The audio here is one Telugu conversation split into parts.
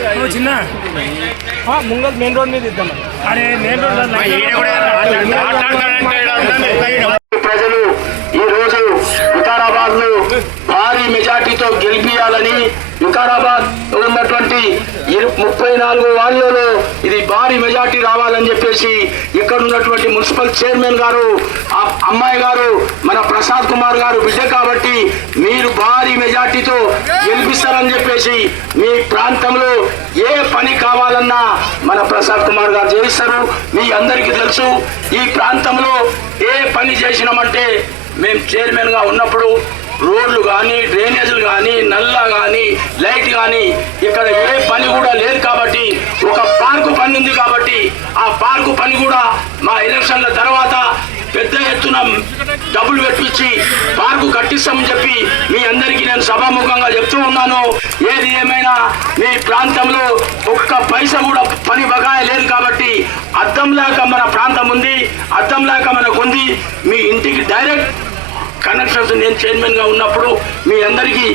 నువ్వు చిన్న? ముంగల్ మెయిన్ రోడ్ మీద ఇద్దాం. అరే మెయిన్ రోడ్. ప్రజలు ఈ రోజు వికారాబాద్ను భారీ మెజార్టీతో గెలిపియాలని వికారాబాద్ ఉన్నటువంటి ఇరు- ముప్పై నాలుగు వార్డులలో ఇది భారీ మెజార్టీ రావాలని చెప్పేసి ఇక్కడ ఉన్నటువంటి మున్సిపల్ చైర్మన్ గారు ఆ అమ్మాయి గారు మన ప్రసాద్ కుమార్ గారు బిడ్డ కాబట్టి మీరు భారీ మెజార్టీతో గెలిపిస్తారని చెప్పేసి మీ ప్రాంతంలో ఏ పని కావాలన్నా మన ప్రసాద్ కుమార్ గారు చేయిస్తారు. మీ అందరికీ తెలుసు ఈ ప్రాంతంలో ఏ పని చేసినామంటే మేము చైర్మన్గా ఉన్నప్పుడు రోడ్లు కానీ డ్రైనేజీలు కానీ నల్ల కానీ లైట్ కానీ ఇక్కడ ఏ పని కూడా లేదు కాబట్టి ఒక పార్కు పని ఉంది కాబట్టి ఆ పార్కు పని కూడా మా ఎలక్షన్ల తర్వాత పెద్ద ఎత్తున డబ్బులు పెట్టించి పార్కు కట్టిస్తామని చెప్పి మీ అందరికీ నేను సభాముఖంగా చెప్తూ ఉన్నాను. ఏది ఏమైనా మీ ప్రాంతంలో ఒక్క పైసా కూడా పని బకాయ లేదు కాబట్టి అద్దంలాక మన ప్రాంతం ఉంది అద్దంలాక మనకు ఉంది మీ ఇంటికి డైరెక్ట్ కనెక్షన్స్ నేను చైర్మన్గా ఉన్నప్పుడు మీ అందరికీ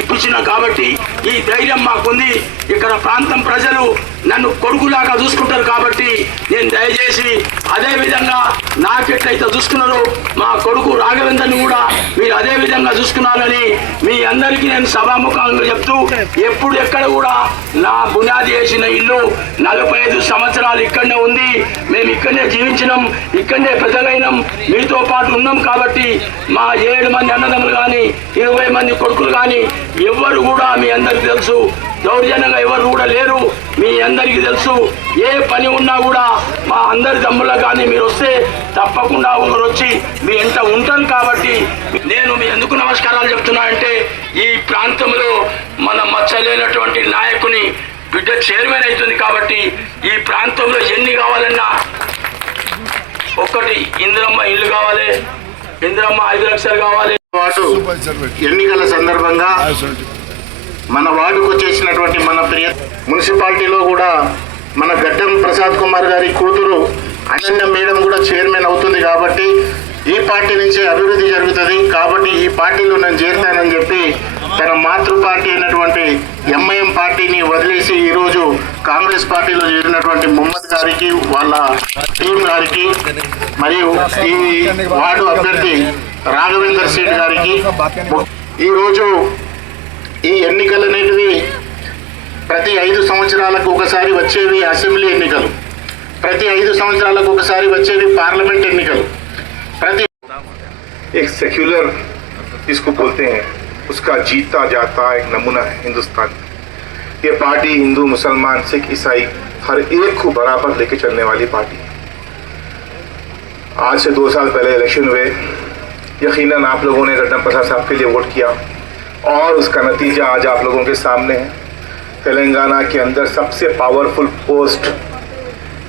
ఇప్పించిన కాబట్టి ఈ ధైర్యం మాకుంది. ఇక్కడ ప్రాంతం ప్రజలు నన్ను కొడుకులాగా చూసుకుంటారు కాబట్టి నేను దయచేసి అదే విధంగా నాకెట్లయితే చూసుకున్నారో మా కొడుకు రాఘవేందర్ని కూడా మీరు అదే విధంగా చూసుకున్నారని మీ అందరికీ నేను సభాముఖంగా చెప్తూ ఎప్పుడు ఎక్కడ కూడా నా బునాది వేసిన ఇల్లు నలభై ఐదు సంవత్సరాలు ఇక్కడనే ఉంది. మేము ఇక్కడనే జీవించినాం ఇక్కడనే పెద్దలైనాం మీతో పాటు ఉన్నాం కాబట్టి మా ఏడు మంది అన్నదమ్ములు కానీ ఇరవై మంది కొడుకులు కానీ ఎవ్వరు కూడా మీ అందరికి తెలుసు. దౌర్జన్యంగా ఎవరు కూడా లేరు. మీ అందరికీ తెలుసు. ఏ పని ఉన్నా కూడా మా అందరి దమ్ముల కానీ మీరు వస్తే తప్పకుండా ఒకరు వచ్చి మీ ఎంట ఉంటాను కాబట్టి నేను మీ ఎందుకు నమస్కారాలు చెప్తున్నా అంటే ఈ ప్రాంతంలో మన మచ్చలేనటువంటి నాయకుని బిడ్డ చైర్మన్ అవుతుంది కాబట్టి ఈ ప్రాంతంలో ఎన్ని కావాలన్నా ఒక్కటి ఇందిరమ్మ ఇల్లు కావాలి. ఇందిరమ్మ ఐదు లక్షలు కావాలి. ఎన్నికల సందర్భంగా మన వార్డుకు వచ్చేసినటువంటి మన ప్రియ మున్సిపాలిటీలో కూడా మన గడ్డం ప్రసాద్ కుమార్ గారి కూతురు అనన్య మేడం కూడా చైర్మన్ అవుతుంది కాబట్టి ఈ పార్టీ నుంచే అభివృద్ధి జరుగుతుంది. కాబట్టి ఈ పార్టీలో నేను చేరుతానని చెప్పి తన మాతృ పార్టీ అయినటువంటి ఎంఐఎం పార్టీని వదిలేసి ఈరోజు కాంగ్రెస్ పార్టీలో చేరినటువంటి మొహమ్మద్ గారికి వాళ్ళ టీం గారికి మరియు ఈ వార్డు అభ్యర్థి రాఘవేందర్ సీట్ గారికి. ఈరోజు ఈ ఎన్నికలు అనేటివి ప్రతి ఐదు సంవత్సరాలకు ఒకసారి వచ్చేవి అసెంబ్లీ ఎన్నికలు ప్రతి ఐదు సంవత్సరాలకు ఒకసారి వచ్చేవి పార్లమెంట్ ఎన్నికలు ప్రతి एक सेक्युलर इसको बोलते हैं उसका जीता जाता एक नमूना है हिंदुस्तान ये पार्टी हिंदू मुसलमान सिख ईसाई हर एक को बराबर लेके चलने वाली पार्टी है आज से दो साल पहले इलेक्शन हुए यकीनन आप लोगों ने गड्डम प्रसाद साहब के लिए वोट किया और उसका नतीजा आज आप लोगों के सामने है। तेलंगाना के अंदर सबसे पावरफुल पोस्ट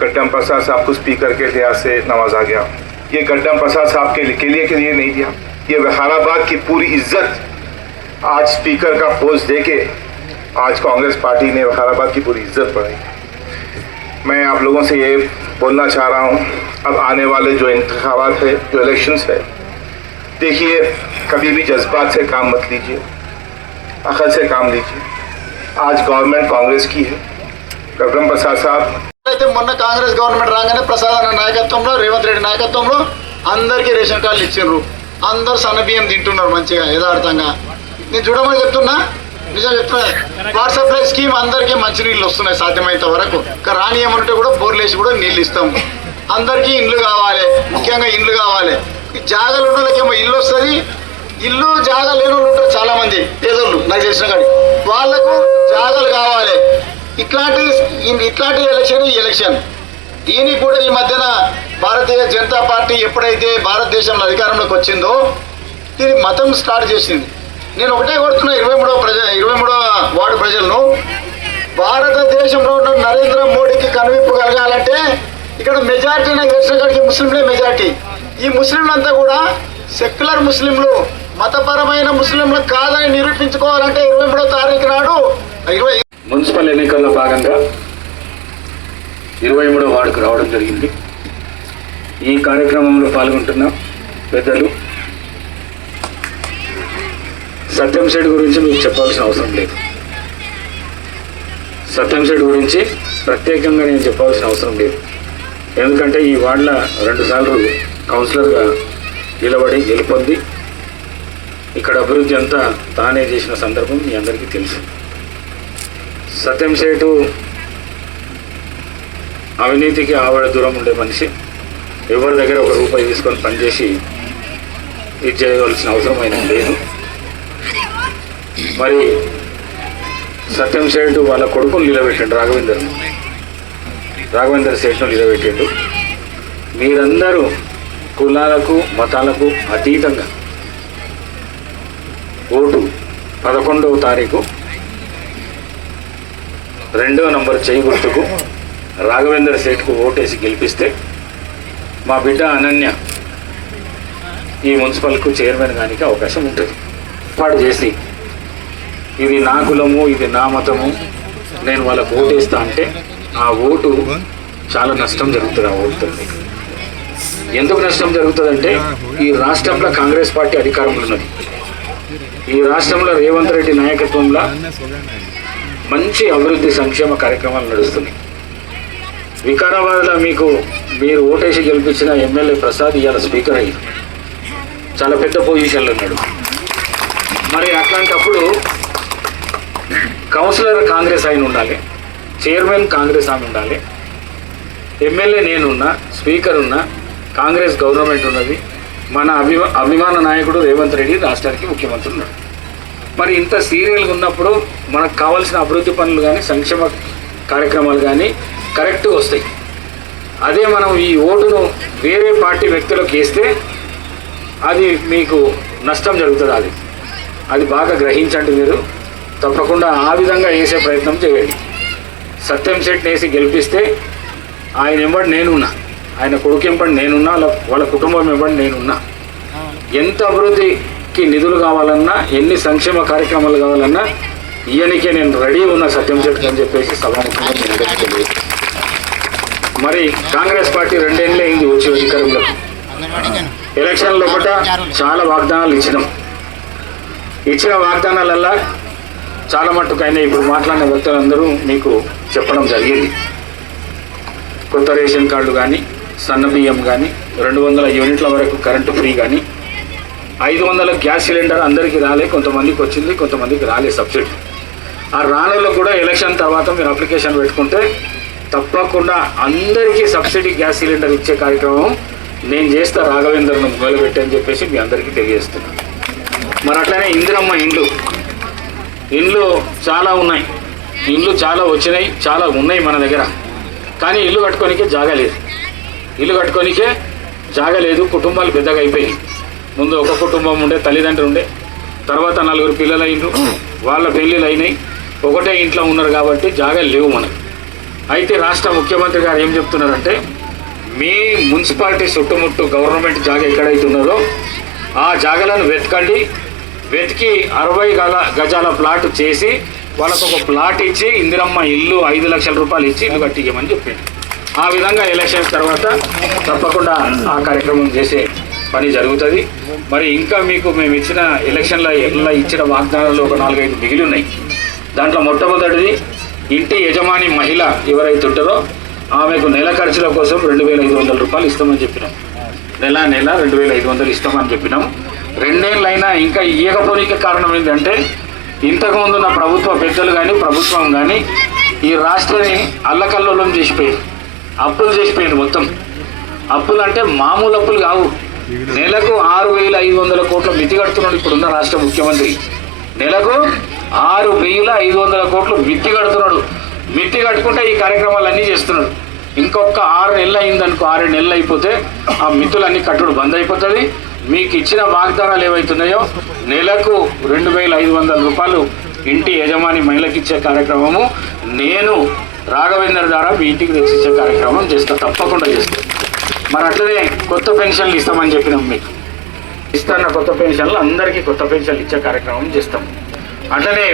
गड्डम प्रसाद साहब को स्पीकर के लिहाज से नवाजा गया। ये गड्डम प्रसाद साहब के लिए, के लिए नहीं दिया। ये वहाराबाद की पूरी इज़्ज़त आज स्पीकर का पोस्ट देके आज कांग्रेस पार्टी ने वहाराबाद की पूरी इज़्ज़त बढ़ाई। मैं आप लोगों से ये बोलना चाह रहा हूँ अब आने वाले जो इंतखाबात है जो इलेक्शंस है देखिए कभी भी जज्बात से काम मत लीजिए। अकल से काम लीजिए आज गवर्नमेंट कांग्रेस की है गगन प्रसाद साहब అయితే మొన్న కాంగ్రెస్ గవర్నమెంట్ రాగానే ప్రసాద్ అన్న నాయకత్వంలో రేవంత్ రెడ్డి నాయకత్వంలో అందరికీ రేషన్ కార్డులు ఇచ్చిండ్రు అందరు సన్న బియ్యం తింటున్నారు మంచిగా యథార్థంగా నేను చూడమని చెప్తున్నా నిజం చెప్తున్నా వాట్సాప్ లో స్కీమ్ అందరికీ మంచినీళ్ళు వస్తున్నాయి సాధ్యమైనంత వరకు ఇంకా రాని ఏమంటే కూడా బోర్లు వేసి కూడా నీళ్ళు ఇస్తాం అందరికీ ఇండ్లు కావాలి ముఖ్యంగా ఇండ్లు కావాలి ఈ జాగాలు ఉన్న వాళ్ళకేమో ఇల్లు వస్తుంది ఇల్లు జాగా లేని వాళ్ళు ఉంటారు చాలా మంది పేదోళ్ళు నాకు తెలిసిన కానీ వాళ్ళకు జాగాలు కావాలి. ఇట్లాంటి ఇట్లాంటి ఎలక్షన్ ఈ ఎలక్షన్ దీనికి కూడా ఈ మధ్యన భారతీయ జనతా పార్టీ ఎప్పుడైతే భారతదేశంలో అధికారంలోకి వచ్చిందో ఇది మతం స్టార్ట్ చేసింది. నేను ఒకటే కోరుతున్నా ఇరవై మూడవ ప్రజ ఇరవై మూడవ వార్డు ప్రజలను. భారతదేశంలో ఉన్న నరేంద్ర మోడీకి కనువిప్పు కలగాలంటే ఇక్కడ మెజారిటీ నాకు తెలిసిన కాడికి ముస్లింలే మెజారిటీ. ఈ ముస్లింలంతా కూడా సెక్యులర్ ముస్లింలు మతపరమైన ముస్లింలు కాదని నిరూపించుకోవాలంటే ఇరవై మూడో తారీఖు నాడు ఇరవై మున్సిపల్ ఎన్నికల్లో భాగంగా ఇరవై మూడో వార్డుకు రావడం జరిగింది. ఈ కార్యక్రమంలో పాల్గొంటున్న పెద్దలు సత్యం శెట్టి గురించి మీకు చెప్పాల్సిన అవసరం లేదు. సత్యం శెట్టి గురించి ప్రత్యేకంగా నేను చెప్పాల్సిన అవసరం లేదు. ఎందుకంటే ఈ వార్డుల రెండుసార్లు కౌన్సిలర్గా నిలబడి గెలుపొంది ఇక్కడ అభివృద్ధి అంతా తానే చేసిన సందర్భం మీ అందరికీ తెలుసు. సత్యం సేటు అవినీతికి ఆవిడ దూరం ఉండే మనిషి ఎవరి దగ్గర ఒక రూపాయి తీసుకొని పనిచేసి ఇది చేయవలసిన అవసరం అయినా లేదు. మరి సత్యం సేటు వాళ్ళ కొడుకును నిలబెట్టిండు రాఘవేందర్. రాఘవేందర్ సేట్ను నిలబెట్టిండు. మీరందరూ కులాలకు మతాలకు అతీతంగా ఓటు పదకొండవ తారీఖు. రెండవ నంబర్ చేయి గుర్తుకు రాఘవేంద్ర సేట్కు ఓటేసి గెలిపిస్తే మా బిడ్డ అనన్య ఈ మున్సిపల్కు చైర్మన్ గానికి అవకాశం ఉంటుంది. పాటు చేసి ఇది నా కులము ఇది నా మతము నేను వాళ్ళకు ఓటేస్తా అంటే ఆ ఓటు చాలా నష్టం జరుగుతుంది ఆ ఓటుతో. ఎందుకు నష్టం జరుగుతుందంటే ఈ రాష్ట్రంలో కాంగ్రెస్ పార్టీ అధికారంలో ఉన్నది. ఈ రాష్ట్రంలో రేవంత్ రెడ్డి నాయకత్వంలో మంచి అభివృద్ధి సంక్షేమ కార్యక్రమాలు నడుస్తున్నాయి. వికారాబాద్లో మీకు మీరు ఓటేసి గెలిపించిన ఎమ్మెల్యే ప్రసాద్ ఇవాళ స్పీకర్ అయ్యి చాలా పెద్ద పొజిషన్లో ఉన్నాడు. మరి అట్లాంటప్పుడు కౌన్సిలర్ కాంగ్రెస్ ఆయన ఉండాలి చైర్మన్ కాంగ్రెస్ ఆమె ఉండాలి ఎమ్మెల్యే నేనున్నా స్పీకర్ ఉన్నా కాంగ్రెస్ గవర్నమెంట్ ఉన్నది మన అభిమా అభిమాన నాయకుడు రేవంత్ రెడ్డి రాష్ట్రానికి ముఖ్యమంత్రి ఉన్నాడు మరి ఇంత సీరియల్గా ఉన్నప్పుడు మనకు కావాల్సిన అభివృద్ధి పనులు కానీ సంక్షేమ కార్యక్రమాలు కానీ కరెక్ట్గా వస్తాయి. అదే మనం ఈ ఓటును వేరే పార్టీ వ్యక్తులకు వేస్తే అది మీకు నష్టం జరుగుతుంది అది. అది బాగా గ్రహించండి మీరు. తప్పకుండా ఆ విధంగా వేసే ప్రయత్నం చేయండి. సత్యం శెట్టిని వేసి గెలిపిస్తే ఆయన ఎంబడి నేనున్నా. ఆయన కొడుకు ఇవ్వండి నేనున్నా వాళ్ళ వాళ్ళ కుటుంబం ఇవ్వండి నేనున్నా. ఎంత అభివృద్ధికి నిధులు కావాలన్నా ఎన్ని సంక్షేమ కార్యక్రమాలు కావాలన్నా ఈయనకే నేను రెడీ ఉన్న సత్యం చెట్టు అని చెప్పేసి సభాముఖంగా మరి కాంగ్రెస్ పార్టీ రెండేళ్ళే అయింది వచ్చి అధికారంలో. ఎలక్షన్ లోపల చాలా వాగ్దానాలు ఇచ్చినాం. ఇచ్చిన వాగ్దానాలల్లా చాలా మట్టుకు ఇప్పుడు మాట్లాడిన వ్యక్తులందరూ మీకు చెప్పడం జరిగింది. కొత్త రేషన్ కార్డు కానీ సన్న బియ్యం కానీ రెండు వందల యూనిట్ల వరకు కరెంటు ఫ్రీ కానీ ఐదు వందల గ్యాస్ సిలిండర్ అందరికీ రాలే కొంతమందికి వచ్చింది కొంతమందికి రాలే సబ్సిడీ. ఆ రానులో కూడా ఎలక్షన్ తర్వాత మీరు అప్లికేషన్ పెట్టుకుంటే తప్పకుండా అందరికీ సబ్సిడీ గ్యాస్ సిలిండర్ ఇచ్చే కార్యక్రమం నేను చేస్తా రాఘవేంద్రను మొదలుపెట్టని చెప్పేసి మీ అందరికీ తెలియజేస్తున్నాను మరి అట్లనే ఇందిరమ్మ ఇండ్లు. ఇండ్లు చాలా ఉన్నాయి. ఇండ్లు చాలా వచ్చినాయి చాలా ఉన్నాయి మన దగ్గర. కానీ ఇల్లు కట్టుకోనికే జాగా లేదు. ఇల్లు కట్టుకోనికే జాగా లేదు కుటుంబాలు పెద్దగా అయిపోయినాయి. ముందు ఒక కుటుంబం ఉండే తల్లిదండ్రులు ఉండే. తర్వాత నలుగురు పిల్లలు అయినరు వాళ్ళ పెళ్ళిళ్ళు అయినాయి. ఒకటే ఇంట్లో ఉన్నారు కాబట్టి జాగాలు లేవు మనకు. అయితే రాష్ట్ర ముఖ్యమంత్రి గారు ఏం చెప్తున్నారంటే మీ మున్సిపాలిటీ చుట్టుముట్టు గవర్నమెంట్ జాగా ఎక్కడైతే ఉన్నదో ఆ జాగలను వెతకండి. వెతికి అరవై గల గజాల ప్లాట్ చేసి వాళ్ళకు ఒక ప్లాట్ ఇచ్చి ఇందిరమ్మ ఇల్లు ఐదు లక్షల రూపాయలు ఇచ్చి ఇల్లు కట్టియమని చెప్పింది ఆ విధంగా ఎలక్షన్ తర్వాత తప్పకుండా ఆ కార్యక్రమం చేసే పని జరుగుతుంది. మరి ఇంకా మీకు మేము ఇచ్చిన ఎలక్షన్ల ఎల్ల ఇచ్చిన వాగ్దానాలు ఒక నాలుగైదు మిగిలి ఉన్నాయి. దాంట్లో మొట్టమొదటిది ఇంటి యజమాని మహిళ ఎవరైతే ఉంటారో ఆమెకు నెల ఖర్చుల కోసం రెండు వేల ఐదు వందల రూపాయలు ఇస్తామని చెప్పినాం. నెల నెల రెండు వేల ఐదు వందలు ఇస్తామని చెప్పినాం. రెండేళ్ళైనా ఇంకా ఇయ్యకపోనికి కారణం ఏంటంటే ఇంతకుముందున్న ప్రభుత్వ పెద్దలు కానీ ప్రభుత్వం కానీ ఈ రాష్ట్రాన్ని అల్లకల్లోలం చేసిపోయారు. అప్పులు చేసిపోయింది మొత్తం. అప్పులు అంటే మామూలు అప్పులు కావు. నెలకు ఆరు వేల ఐదు వందల కోట్ల మితి కడుతున్నాడు ఇప్పుడున్న రాష్ట్ర ముఖ్యమంత్రి. నెలకు ఆరు వేల ఐదు వందల కోట్లు మిత్తి కడుతున్నాడు. మిత్తి కట్టుకుంటే ఈ కార్యక్రమాలన్నీ చేస్తున్నాడు. ఇంకొక ఆరు నెలలు అయిందనుకో ఆరు నెలలు అయిపోతే ఆ మిత్తులన్నీ కట్టుడు బంద్ అయిపోతుంది. మీకు ఇచ్చిన వాగ్దానాలు ఏవైతున్నాయో నెలకు రెండు వేల ఐదు వందల రూపాయలు ఇంటి యజమాని మహిళకి ఇచ్చే కార్యక్రమము. నేను రాఘవేందర్ ద్వారా మీ ఇంటికి తెచ్చిచ్చే కార్యక్రమం చేస్తా తప్పకుండా చేస్తాం. మరి అట్లనే కొత్త పెన్షన్లు ఇస్తామని చెప్పినాం మీకు. ఇస్తున్న కొత్త పెన్షన్లు అందరికీ కొత్త పెన్షన్లు ఇచ్చే కార్యక్రమం చేస్తాం. అట్లనే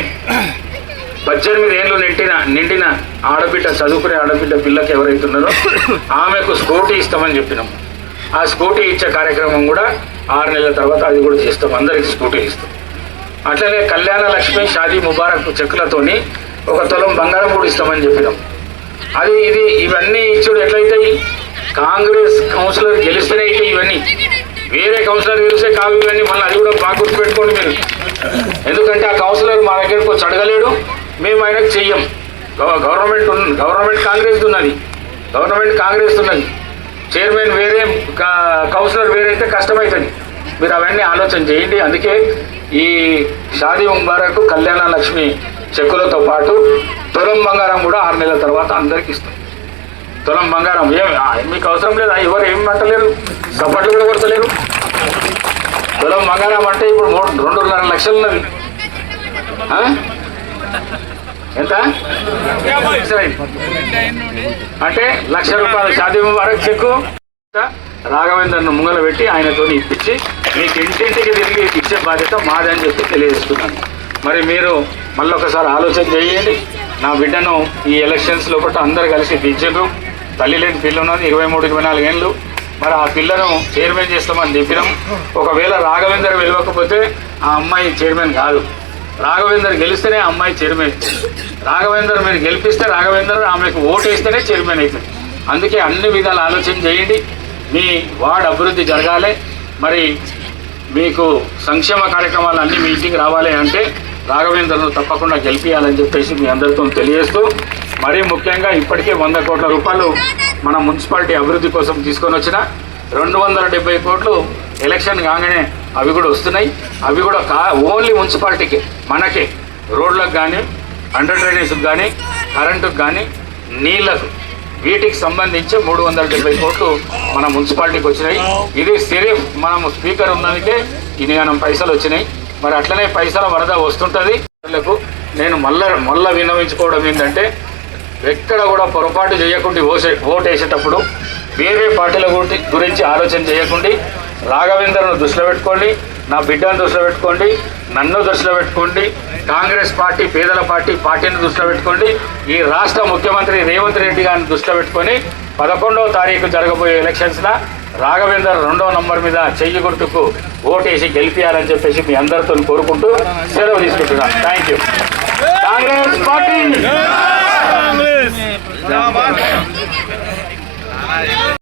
పద్దెనిమిది ఏళ్ళు నిండిన నిండిన ఆడబిడ్డ చదువుకునే ఆడబిడ్డ పిల్లకి ఎవరైతే ఉన్నారో ఆమెకు స్కూటీ ఇస్తామని చెప్పినాం. ఆ స్కూటీ ఇచ్చే కార్యక్రమం కూడా ఆరు నెలల తర్వాత అది కూడా చేస్తాం. అందరికి స్కూటీ ఇస్తాం. అట్లనే కళ్యాణ లక్ష్మి షాదీ ముబారక్ చెక్కులతోని ఒక తులం బంగారం కూడా ఇస్తామని చెప్పినాం. అది ఇది ఇవన్నీ ఇచ్చుడు ఎట్లయితాయి కాంగ్రెస్ కౌన్సిలర్ గెలిస్తేనే అయితే ఇవన్నీ. వేరే కౌన్సిలర్ గెలిస్తే కావు ఇవన్నీ మళ్ళీ అది కూడా బాగా గుర్తుపెట్టుకోండి మీరు. ఎందుకంటే ఆ కౌన్సిలర్ మా దగ్గరకు వచ్చి అడగలేడు మేము ఆయనకు చెయ్యం. గవర్నమెంట్ ఉన్న గవర్నమెంట్ కాంగ్రెస్ ఉన్నది. గవర్నమెంట్ కాంగ్రెస్ ఉన్నది. చైర్మన్ వేరే కౌన్సిలర్ వేరే అయితే కష్టమవుతుంది మీరు అవన్నీ ఆలోచన చేయండి. అందుకే ఈ షాదీ ముబారక్ కళ్యాణ లక్ష్మి చెక్కులతో పాటు తులం బంగారం కూడా ఆరు నెలల తర్వాత అందరికి ఇస్తాం. తులం బంగారం ఏమి? మీకు అవసరం లేదా. ఎవరు ఏమి అంటలేరు. సపోర్ట్లు కూడా కొడతలేరు. తులం బంగారం అంటే ఇప్పుడు మూడు రెండున్నర లక్షలు ఉన్నది ఎంత? అంటే లక్ష రూపాయలు షాదీ ముబారక్ చెక్కు. రాఘవేందర్ను ముంగల పెట్టి ఆయనతో ఇప్పించి మీకు ఇంటింటికి తిరిగి ఇచ్చే బాధ్యత మాది అని చెప్పి తెలియజేస్తున్నాను మరి మీరు మళ్ళీ ఒకసారి ఆలోచన చేయండి. నా బిడ్డను ఈ ఎలక్షన్స్ లోపల అందరు కలిసి దించారు తల్లి లేని పిల్ల ఇరవై మూడు ఇరవై నాలుగు ఏళ్ళు మరి ఆ పిల్లను చైర్మన్ చేస్తామని చెప్పినాం. ఒకవేళ రాఘవేందర్ వెళ్ళకపోతే ఆ అమ్మాయి చైర్మన్ కాదు. రాఘవేందర్ గెలిస్తేనే ఆ అమ్మాయి చైర్మన్ అవుతుంది రాఘవేందర్ మీరు గెలిపిస్తే రాఘవేందర్ ఆమెకు ఓటు వేస్తేనే చైర్మన్ అవుతుంది అందుకే అన్ని విధాలు ఆలోచన చేయండి. మీ వార్డ్ అభివృద్ధి జరగాలి. మరి మీకు సంక్షేమ కార్యక్రమాలు అన్ని మీ ఇంటికి రావాలి అంటే రాఘవేంద్రను తప్పకుండా గెలిపించాలని చెప్పేసి మీ అందరితో తెలియజేస్తూ మరీ ముఖ్యంగా ఇప్పటికే వంద కోట్ల రూపాయలు మన మున్సిపాలిటీ అభివృద్ధి కోసం తీసుకొని వచ్చిన రెండు వందల డెబ్బై కోట్లు ఎలక్షన్ కాగానే అవి కూడా వస్తున్నాయి. అవి కూడా కా ఓన్లీ మున్సిపాలిటీకి మనకే. రోడ్లకు కానీ అండర్ డ్రైనేజ్కి కానీ కరెంటుకు కానీ నీళ్ళకు వీటికి సంబంధించి మూడు వందల డెబ్బై కోట్లు మన మున్సిపాలిటీకి వచ్చినాయి. ఇది సిరిఫ్ మనం స్పీకర్ ఉన్నందుకే ఇన్ని మనం పైసలు వచ్చినాయి. మరి అట్లనే పైసల వరద వస్తుంటుంది. ప్రజలకు నేను మళ్ళా మళ్ళా విన్నవించుకోవడం ఏంటంటే ఎక్కడ కూడా పొరపాటు చేయకుండా ఓసే ఓటు వేసేటప్పుడు వేరే పార్టీల గురించి ఆలోచన చేయకుండా రాఘవేందర్ను దృష్టిలో పెట్టుకోండి నా బిడ్డను దృష్టిలో పెట్టుకోండి నన్ను దృష్టిలో పెట్టుకోండి కాంగ్రెస్ పార్టీ పేదల పార్టీ పార్టీని దృష్టిలో పెట్టుకోండి ఈ రాష్ట్ర ముఖ్యమంత్రి రేవంత్ రెడ్డి గారిని దృష్టిలో పెట్టుకొని పదకొండవ తారీఖు జరగబోయే ఎలక్షన్స్లో రాఘవేందర్ రెండవ నంబర్ మీద చెయ్యి గుర్తుకు ఓటేసి గెలిపించాలని చెప్పేసి మీ అందరితో కోరుకుంటూ సెలవు తీసుకుంటున్నాను థ్యాంక్ యూ కాంగ్రెస్ పార్టీ!